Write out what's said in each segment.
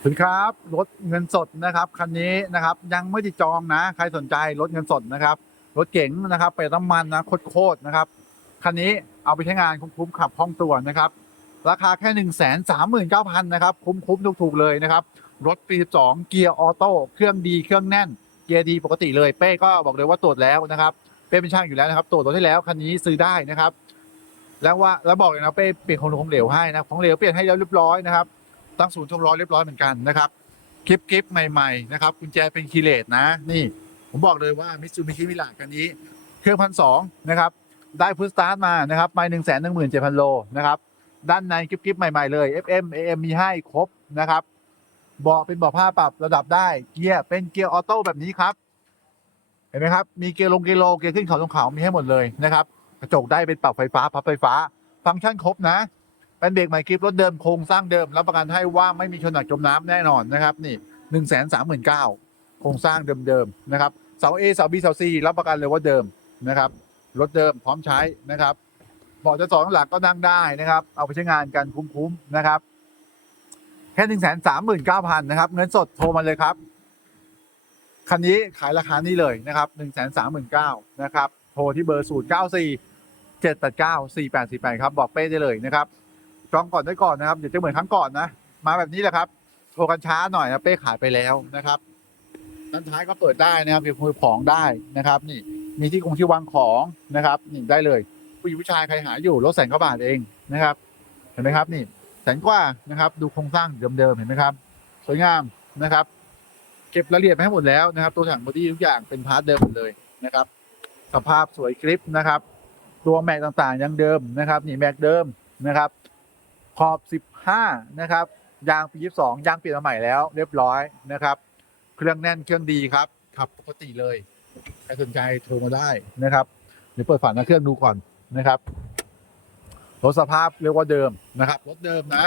สวัสดีครับรถเงินสดนะครับคันนี้นะครับ ยังไม่ได้จองนะ ใครสนใจรถเงินสดนะครับ รถเก๋งนะครับไปน้ำมันนะโคตรๆนะครับคันนี้เอาไปใช้งานคุ้มๆขับคล่องตัวนะครับ ราคาแค่หนึ่งแสนสามหมื่นเก้าพันนะครับ คุ้มๆถูกๆเลยนะครับ รถปีสองเกียร์ออโต้เครื่องดีเครื่องแน่น เกียร์ดีปกติเลยเป้ก็บอกเลยว่าตรวจแล้วนะครับเป้เป็นช่างอยู่แล้วนะครับตรวจรถให้แล้วคันนี้ซื้อได้นะครับ แล้วว่าแล้วบอกเลยนะเป้เปลี่ยนของของเหลวให้นะของเหลวเปลี่ยนให้แล้วเรียบร้อยนะครับ ตั้งศูนย์ชมร้อยเรียบร้อยเหมือนกันนะครับคลิปคลิปใหม่ๆนะครับกุญแจเป็นคีเลตนะ นี่ผมบอกเลยว่ามิตซูบิชิมิลาคันนี้ เครื่องพันสองนะครับ ได้พุทสตาร์ทมานะครับไม่หนึ่งแสนหนึ่งหมื่นเจ็ดพันโลนะครับด้านในคลิปคลิปใหม่ๆเลย FM AM มีให้ครบนะครับเบาะเป็นเบาะผ้าปรับระดับได้เกียร์เป็นเกียร์ออโต้แบบนี้ครับเห็นไหมครับ มีเกียร์ลงเกียร์โลเกียร์ขึ้นเขาลงเขามีให้หมดเลยนะครับ กระจกได้เป็นปรับไฟฟ้าพับไฟฟ้า ฟังก์ชันครบนะ เป็นเบรกใหม่คลิปรถเดิมโครงสร้างเดิมรับประกันให้ว่าไม่มีชนหนักจมน้ำแน่นอนนะครับนี่หนึ่งแสนสามหมื่นเก้าโครงสร้างเดิมๆนะครับเสา A เสา B เสา C รับประกันเลยว่าเดิมนะครับรถเดิมพร้อมใช้นะครับเบาะจะสองหลักก็นั่งได้นะครับ เอาไปใช้งานกันคุ้มๆนะครับ แค่หนึ่งแสนสามหมื่นเก้าพันนะครับ เงินสดโทรมาเลยครับ คันนี้ขายราคานี้เลยนะครับหนึ่งแสนสามหมื่นเก้านะครับ โทรที่เบอร์ศูนย์เก้าสี่เจ็ดแปดเก้าสี่แปดสี่แปดครับ บอกเป้ได้เลยนะครับ จองก่อนได้ก่อนนะครับเดี๋ยวจะเหมือนครั้งก่อนนะ มาแบบนี้แหละครับโทรกันช้าหน่อยนะเป้ขายไปแล้วนะครับด้านท้ายก็เปิดได้นะครับเก็บมือของได้นะครับ นี่มีที่คงที่วางของนะครับนี่ได้เลย ผู้หญิงผู้ชายใครหาอยู่รถแสนกว่าบาทเองนะครับ เห็นไหมครับนี่แสนกว่านะครับ ดูโครงสร้างเดิมๆเห็นไหมครับ สวยงามนะครับ เก็บรายละเอียดมาให้หมดแล้วนะครับ ตัวถังบอดี้ทุกอย่างเป็นพาร์ทเดิมหมดเลยนะครับ สภาพสวยคลิปนะครับ ตัวแม็กต่างๆยังเดิมนะครับ นี่แม็กเดิมนะครับ ขอบ 15 นะครับ ยางปี 22 ยางเปลี่ยนมาใหม่แล้ว เรียบร้อยนะครับ เครื่องแน่นเครื่องดีครับ ขับปกติเลย ใครสนใจโทรมาได้นะครับ เดี๋ยวเปิดฝาหน้าเครื่องดูก่อนนะครับรถสภาพเรียกว่าเดิมนะครับรถเดิมนะ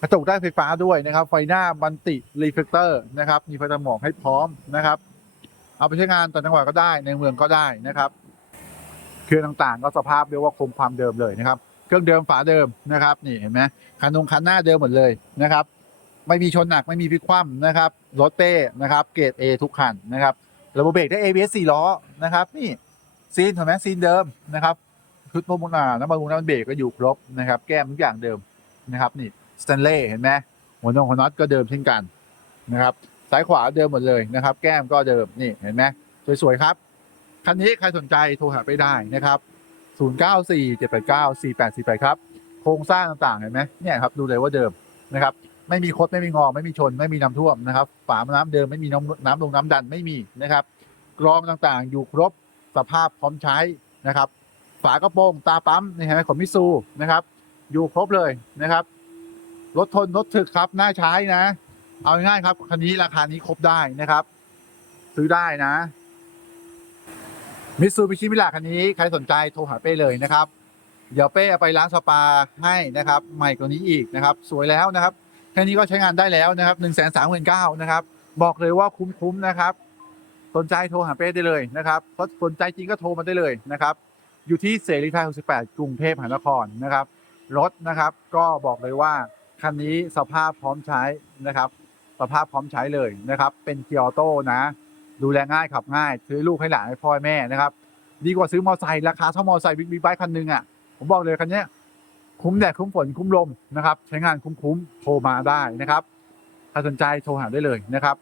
กระจกได้ไฟฟ้าด้วยนะครับ ไฟหน้าบันติรีเฟกเตอร์นะครับ มีไฟตัดหมอกให้พร้อมนะครับ เอาไปใช้งานต่างจังหวัดก็ได้ในเมืองก็ได้นะครับ เครื่องต่างๆ ก็สภาพเรียกว่าคงความเดิมเลยนะครับ เครื่องเดิมฝาเดิมนะครับ นี่เห็นไหมคันนงคันหน้าเดิมหมดเลยนะครับ ไม่มีชนหนักไม่มีพลิกคว่ำนะครับรถเต้นะครับ เกรด A ทุกคันนะครับระบบเบรกได้ ABS 4ล้อนะครับ นี่ซีนเห็นไหมซีนเดิมนะครับชุดพวกมุนาน้ำมันลุงน้ำมันเบรกก็อยู่ครบนะครับ แก้มทุกอย่างเดิมนะครับนี่สแตนเล่เห็นไหมหัวนงหัวน็อตก็เดิมเช่นกันนะครับซ้ายขวาเดิมหมดเลยนะครับ แก้มก็เดิมนี่เห็นไหมสวยๆครับ คันนี้ใครสนใจโทรหาไปได้นะครับ 0947894848ครับ โครงสร้างต่างๆ เห็นไหมเนี่ยครับดูเลยว่าเดิมนะครับ ไม่มีคดไม่มีงอ ไม่มีชน ไม่มีน้ำท่วมนะครับ ฝาน้ำเดิมไม่มีน้ำน้ำลงน้ำดันไม่มีนะครับกรองต่างๆ อยู่ครบสภาพพร้อมใช้นะครับ ฝากระโปรงตาปั๊มนี่เห็นไหมของมิซูนะครับ อยู่ครบเลยนะครับรถทนรถถึกครับน่าใช้นะ เอาง่ายครับคันนี้ราคานี้ครบได้นะครับ ซื้อได้นะ มิตซูบิชิมิลาคันนี้ใครสนใจโทรหาเป้เลยนะครับ เดี๋ยวเป้เอาไปร้านสปาให้นะครับใหม่กว่านี้อีกนะครับ สวยแล้วนะครับแค่นี้ก็ใช้งานได้แล้วนะครับหนึ่งแสนสามหมื่นเก้านะครับ บอกเลยว่าคุ้มๆนะครับ สนใจโทรหาเป้ได้เลยนะครับเพราะสนใจจริงก็โทรมาได้เลยนะครับ อยู่ที่เสรีไทย68 กรุงเทพมหานครนะครับ รถนะครับก็บอกเลยว่าคันนี้สภาพพร้อมใช้นะครับ สภาพพร้อมใช้เลยนะครับ เป็นเกียร์ออโต้นะ ดูแลง่ายขับง่ายซื้อลูกให้หลานให้พ่อแม่นะครับดีกว่าซื้อมอเตอร์ไซค์ราคาเท่ามอเตอร์ไซค์บิ๊กไบค์คันหนึ่งอะผมบอกเลยคันนี้คุ้มแดดคุ้มฝนคุ้มลมนะครับใช้งานคุ้มๆโทรมาได้นะครับ ถ้าสนใจโทรหาได้เลยนะครับ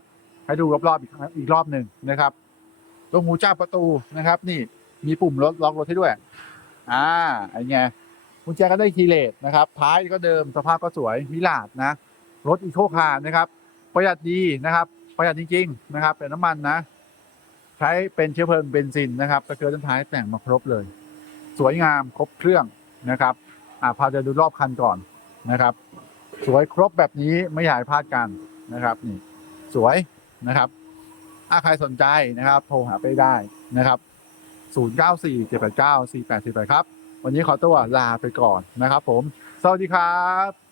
ให้ดูรอบๆอีกอีกรอบหนึ่งนะครับตรงหูจ้าประตูนะครับ นี่มีปุ่มล็อกล็อกรถให้ด้วย อ่าไอ้เงี้ยกุญแจก็ได้คีเลสนะครับ ท้ายก็เดิมสภาพก็สวยมิลาดนะ รถอีโคคาร์นะครับ ประหยัดดีนะครับ ประหยัดจริง ๆ นะครับเป็นน้ำมันนะ ใช้เป็นเชื้อเพลิงเบนซินนะครับตะเกียบต้นท้ายแต่งมาครบเลย สวยงามครบเครื่องนะครับอ่าพาเดินดูรอบคันก่อนนะครับ สวยครบแบบนี้ไม่อยากพลาดกันนะครับนี่สวยนะครับถ้าใครสนใจนะครับ โทรหาไปได้นะครับ 0947894848 ครับ วันนี้ขอตัวลาไปก่อนนะครับผม สวัสดีครับ